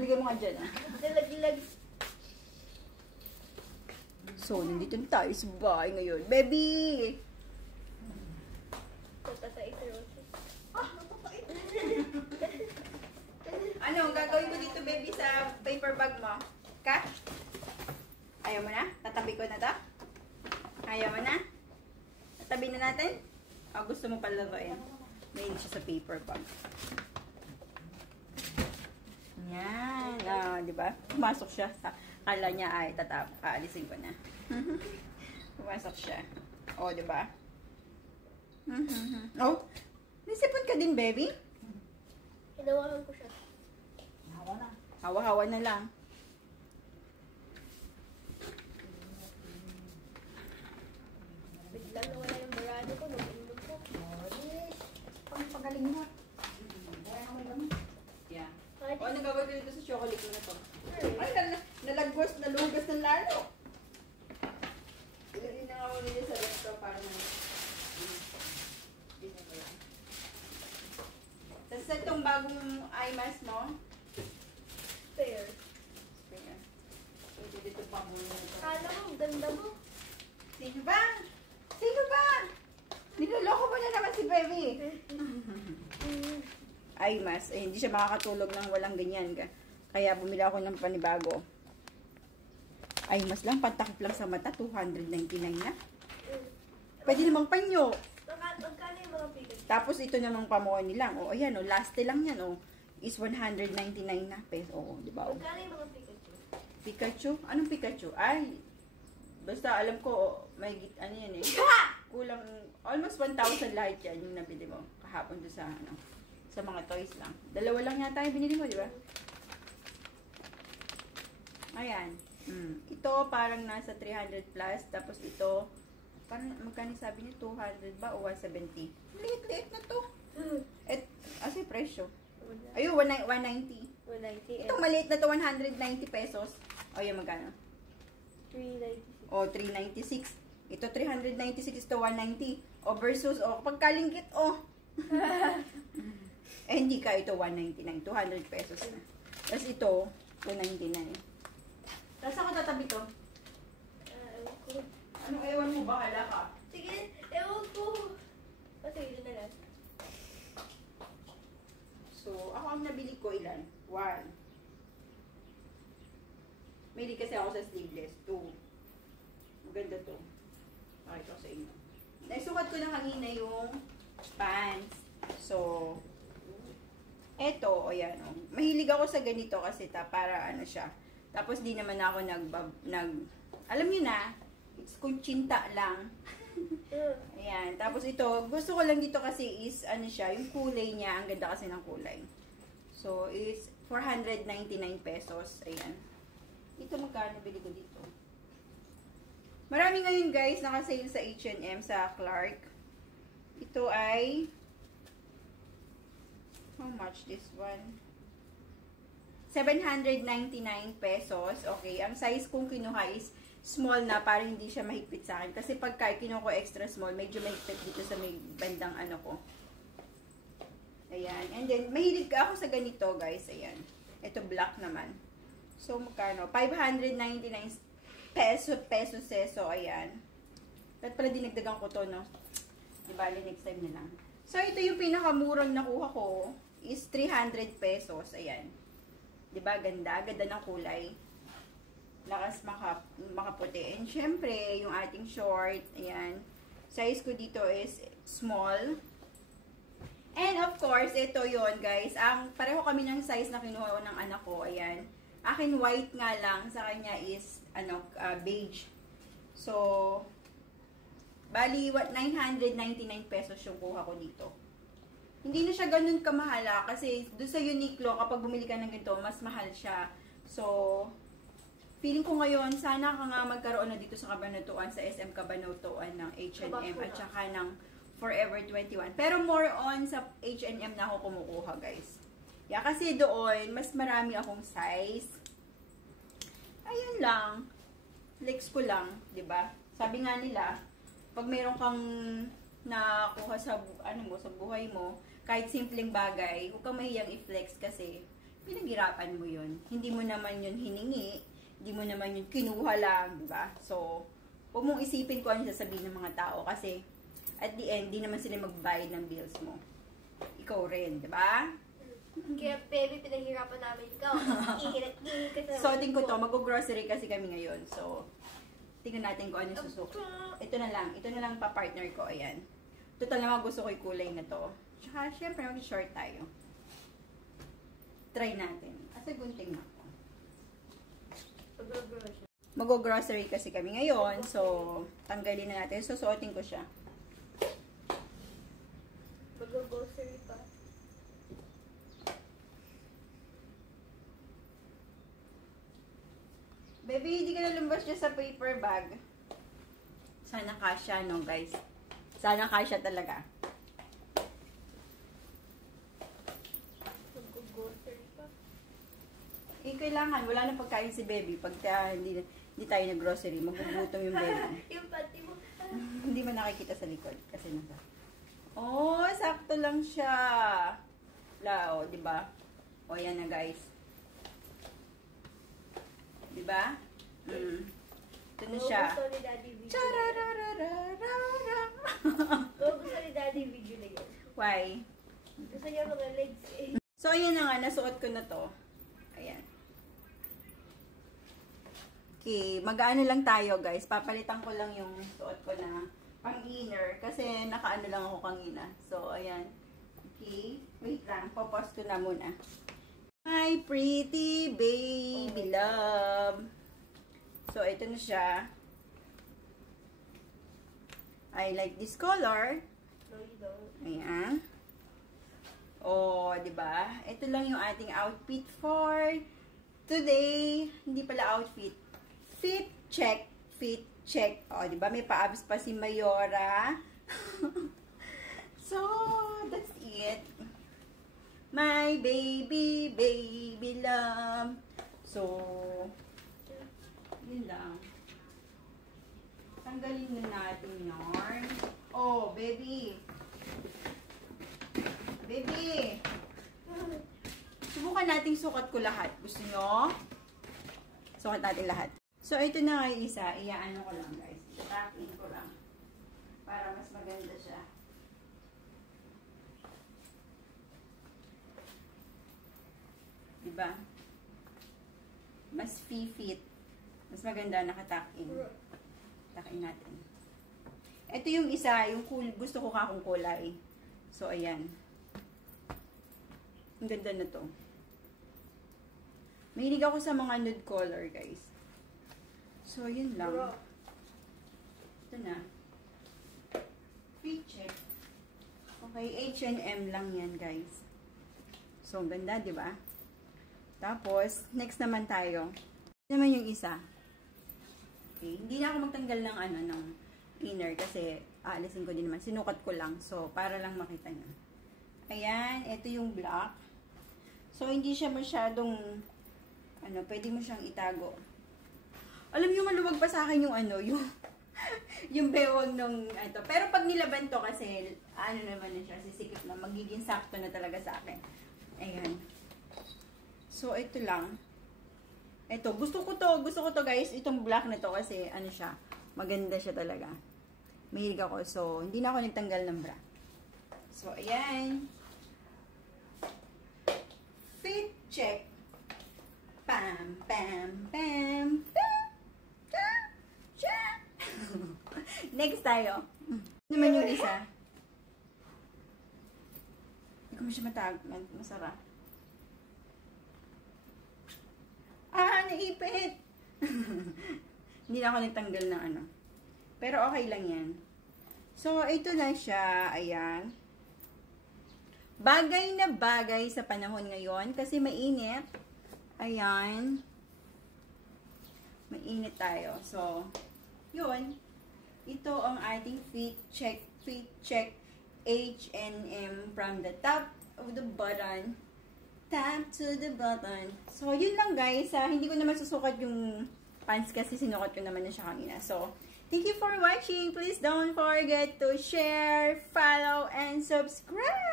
Halika mo nga dyan, ah. Nalaglag. So, nandito na tayo sa bahay ngayon. Baby! Tatatay si Rosie. Ano, ang gagawin ko dito, baby, sa paper bag mo? Ka? Ayaw mo na? Tatabi ko na to? Ayaw mo na? Tatabi na natin? O, gusto mo palaruin? Mahilig siya sa paper bag. Yan. Di ba? Pumasok siya. Kala niya ay aalisin ko na. Pumasok siya. O, di ba? Oh, nisipon ka din, baby? Hinawakan ko siya. Hawa na. Hawa-hawa na lang. Biglang nawala yung barado ko. Nag-inom ko. Ang pagaling mo. Kaya ka may gamit. Yeah. Ay, O, nagawag ko dito sa chocolate mo na to. Hmm. Ay, nalagwas, nalugas ng lalo. Ilagay na ako nila sa restaurant para na. Dito mo lang. Tapos itong bagong eye mask mo. Fair. Kaya, pwede dito pa muna ito. Kala mo, ang ganda mo. Sino ba? Sino ba? Niloloko mo na naman si baby. Eye mask. Eh, hindi siya makakatulog ng walang ganyan. Kaya bumili ako ng panibago. Eye mask lang, pantakip lang sa mata, 299 na. Pwede namang panyo. Magkano yung mga Pikachu? Tapos ito namang pamoni lang. O, ayan, o, laste lang yan, o. Is 199 na peso. O, di ba? O. Magkano yung mga Pikachu? Pikachu? Anong Pikachu? Ay, basta alam ko, o, may, ano yan eh. Kulang, almost 1,000 lahat yan yung nabili mo. Kahapon doon sa, ano, sa mga toys lang. Dalawa lang yata yung binili mo, di ba? Ayan. Ito parang nasa 300 plus. Tapos ito, parang magkano sabi niya? 200 ba o 170? Liit-liit na to. Asi presyo. Ayun, 190. 190 Itong maliit na to, 190 pesos. O, yung magkano? 396. O, 396. Ito, 396 to 190. O, versus, o, pagkalinggit, o. Eh, hindi ka. Ito, 199. 200 pesos na. Tapos ito, 299. Tapos ako tatabi to. Ewan ko. Anong ewan mo? Bahala ka. Sige, ewan ko. Sige, ito na lang. So, ako ang nabili ko ilan? 1. May kasi ako sa sleeveless. 2. Maganda to. Pakita ko sa inyo. Naisukat ko na kanina yung pants. So, eto, o yan. O. Mahilig ako sa ganito kasi para ano siya. Tapos di naman ako alam niyo na, it's kunchinta lang. Ayan. Tapos ito, gusto ko lang dito kasi is, ano siya, yung kulay niya, ang ganda kasi ng kulay. So, it's 499 pesos. Ayan. Ito magkano bili ko dito? Marami ngayon guys, naka-sale sa H&M, sa Clark. Ito ay, how much this one? 799 pesos. Okay, ang size kong kinuha is small na para hindi siya mahigpit sa akin. Kasi pagka kinuha ko extra small, medyo mahigpit dito sa may bandang ano ko. Ayan. And then, mahilig ako sa ganito, guys. Ayan. Ito black naman. So, magkano? 599 peso. Ayan. Ba't pala dinagdagan ko to, no? Ibali, next time na lang. So, ito yung pinakamurang nakuha ko is 300 pesos. Ayan. Diba? Ganda. Ganda ng kulay. Lakas makaputi. And syempre, yung ating short. Ayan. Size ko dito is small. And of course, ito yon guys. Pareho kami ng size na kinuha ko ng anak ko. Ayan. Akin white nga lang. Sa kanya is beige. So, bali 999 pesos yung kuha ko dito. Hindi na siya ganun kamahala kasi doon sa Uniqlo, kapag bumili ka ng ganito, mas mahal siya. So, feeling ko ngayon, sana ka nga magkaroon na dito sa Cabanatuan, sa SM Cabanatuan ng H&M at saka ng Forever 21. Pero more on sa H&M na ako kumukuha, guys. Yeah, kasi doon, mas marami akong size. Ayun lang. Flex ko lang, 'di ba? Sabi nga nila, pag mayroon kang nakuha sa sa buhay mo, kahit simpleng bagay, huwag kang mahiyang i-flex kasi pinaghirapan mo yun. Hindi mo naman yun hiningi, hindi mo naman yun kinuha lang, di ba? So, huwag mong isipin kung ano sasabihin ng mga tao kasi at the end, di naman sila magbayad ng bills mo. Ikaw rin, di ba? Kaya, baby, pinaghirapan namin ikaw. Ihirat-ihirat ka sa So, ko to, mag-grocery kasi kami ngayon. So, tingnan natin kung ano susuko. Ito na lang pa-partner ko, ayan. Total naman gusto ko yung kulay na to. Tsaka, syempre, mag-short tayo. Try natin. Asa gunting na ako. Mag-grocery kasi kami ngayon. So, tanggalin na natin. Susuotin ko siya. Mag-grocery pa. Baby, hindi ka na lumabas dyan sa paper bag. Sana kasya, no, guys? Sana kasya talaga. Mag-grocery pa. Eh, kailangan. Wala na pagkain si baby. Pag hindi tayo nag-grocery, magugutom yung baby. Yung panty mo. Hindi mo nakikita sa likod. Kasi nasa... Oh, sakto lang siya. Lao, di ba? O, yan na, guys. Di ba? Ito na siya. Gusto ni Daddy video. Charararararara. Gusto ni Daddy video na yun. Why? Gusto niya mga legs eh. So, ayan na nga. Nasuot ko na to. Ayan. Okay. Mag-ano lang tayo, guys. Papalitan ko lang yung suot ko na pang-inner. Kasi naka-ano lang ako kanina. So, ayan. Okay. Wait lang. Popost ko na muna. Hi, pretty baby love. So, ito na siya. I like this color. No, you don't. Ayan. Oh, di ba? Ito lang yung ating outfit for today. Hindi pala outfit. Fit check. Fit check. Oh, di ba? May pa-abs pa si Mayora. So, that's it. My baby, baby love. So, yun lang. Tanggalin na natin yarn. Oh, baby. Baby. Subukan nating sukat ko lahat. Gusto nyo? Sukat natin lahat. So, ito na nga yung isa. Iyaano ko lang, guys. Itakin ko lang. Para mas maganda siya. Diba? Mas fit. Mas maganda nakatakin. Takin natin. Ito yung isa, yung gusto ko kakong kulay. So, ayan. Ang ganda na to. Mahilig ako sa mga nude color, guys. So, yun lang. Ito na. Fit check. Okay, H&M lang yan, guys. So, ang ganda, diba? Tapos, next naman tayo. Ito naman yung isa. Okay, hindi na ako magtanggal ng ng inner kasi aalisin ko din naman. Sinukat ko lang. So, para lang makita nyo. Ayan, ito yung black. So, hindi siya masyadong, pwede mo siyang itago. Alam nyo, maluwag pa sa akin yung yung bewang nung, Pero pag nilaban to kasi, naman na siya, sisikip na, magiging sakto na talaga sa akin. Ayan. So, ito lang. Ito, gusto ko to guys, itong black na to kasi, siya, maganda siya talaga. Mahilig ako, so, hindi na ako nagtanggal ng bra. So, ayan. Fit check. Pam, pam, pam, pam, pam, pam. Next tayo. Naman yung isa. Hindi ko mo siya masara. Naipit! Hindi na ako nagtanggal ng Pero okay lang yan. So, ito na siya. Ayan. Bagay na bagay sa panahon ngayon kasi mainit. Ayan. Mainit tayo. So, yun. Ito ang ating fit check H&M from the top of the button. Tap to the button. So, yun lang guys. Hindi ko naman susukat yung pants kasi sinukat ko naman na siya kanina. So, thank you for watching. Please don't forget to share, follow, and subscribe.